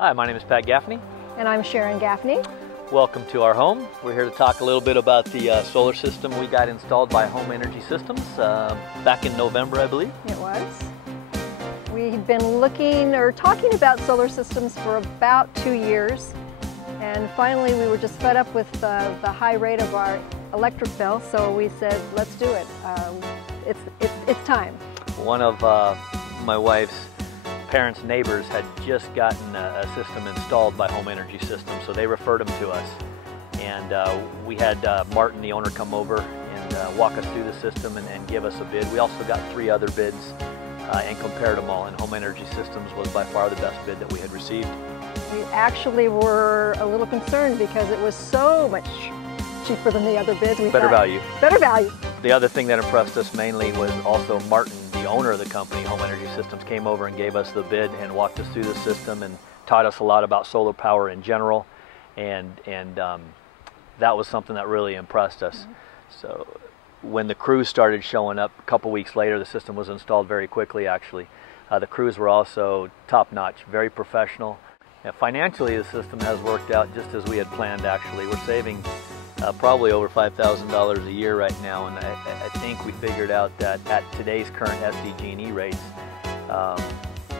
Hi, my name is Pat Gaffney. And I'm Sharon Gaffney. Welcome to our home. We're here to talk a little bit about the solar system we got installed by Home Energy Systems back in November, I believe. It was. We've been looking or talking about solar systems for about 2 years. And finally we were just fed up with the high rate of our electric bill, so we said, let's do it. It's time. One of my wife's parents' neighbors had just gotten a system installed by Home Energy Systems, so they referred them to us. And we had Martin, the owner, come over and walk us through the system and give us a bid. We also got 3 other bids and compared them all, and Home Energy Systems was by far the best bid that we had received. We actually were a little concerned because it was so much cheaper than the other bids. Better value. Better value. The other thing that impressed us mainly was also Martin, the owner of the company, Home Energy Systems, came over and gave us the bid and walked us through the system and taught us a lot about solar power in general, and that was something that really impressed us. So when the crews started showing up a couple weeks later, the system was installed very quickly actually. The crews were also top-notch, very professional. And financially, the system has worked out just as we had planned actually. We're saving probably over $5,000 a year right now, and I think we figured out that at today's current SDG&E rates,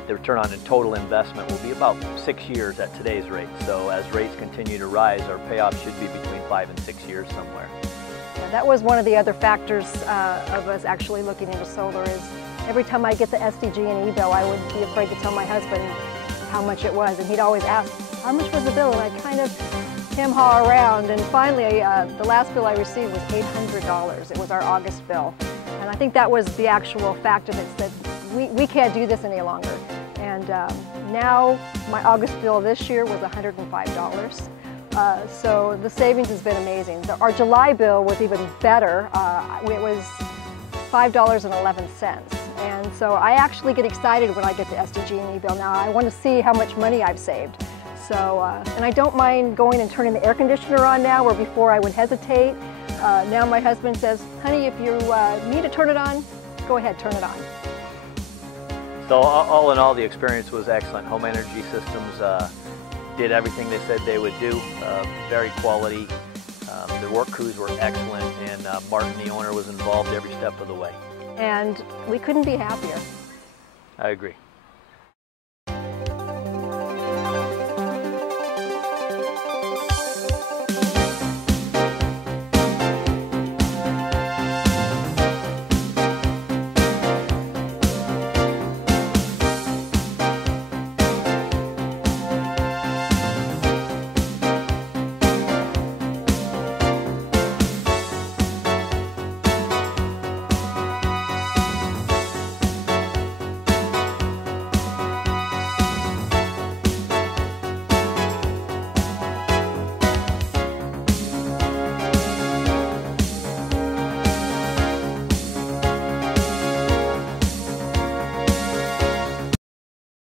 the return on the total investment will be about 6 years at today's rate. So as rates continue to rise, our payoff should be between 5 and 6 years somewhere. Yeah, that was one of the other factors of us actually looking into solar. Is every time I get the SDG&E bill, I would be afraid to tell my husband how much it was, and he'd always ask, how much was the bill? And I'd kind of hem-haw around, and finally the last bill I received was $800. It was our August bill, and I think that was the actual factor that said we can't do this any longer. And now my August bill this year was $105. So the savings has been amazing. Our July bill was even better. It was $5.11. And so I actually get excited when I get the SDG&E bill now. I want to see how much money I've saved. So, and I don't mind going and turning the air conditioner on now, where before I would hesitate. Now my husband says, honey, if you need to turn it on, go ahead, turn it on. So all in all, the experience was excellent. Home Energy Systems did everything they said they would do, very quality. The work crews were excellent, and Martin, the owner, was involved every step of the way. And we couldn't be happier. I agree.